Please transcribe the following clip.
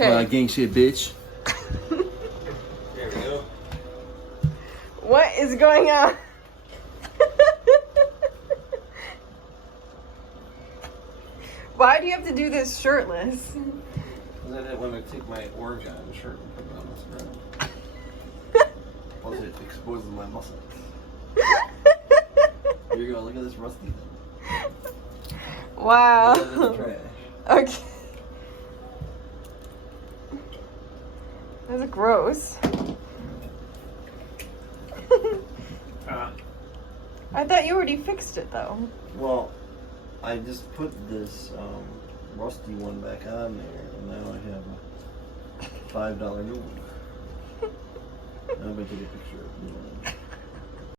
Okay. Gang shit, bitch. There we go. What is going on? Why do you have to do this shirtless? Because I didn't want to take my Oregon shirt and put it on this ground. Plus it exposes my muscles. Here you go, look at this rusty thing. Wow. Look at the trash. Okay. That's gross. I thought you already fixed it though. Well, I just put this rusty one back on there, and now I have a $5 new one. I'm going to take a picture of the new one.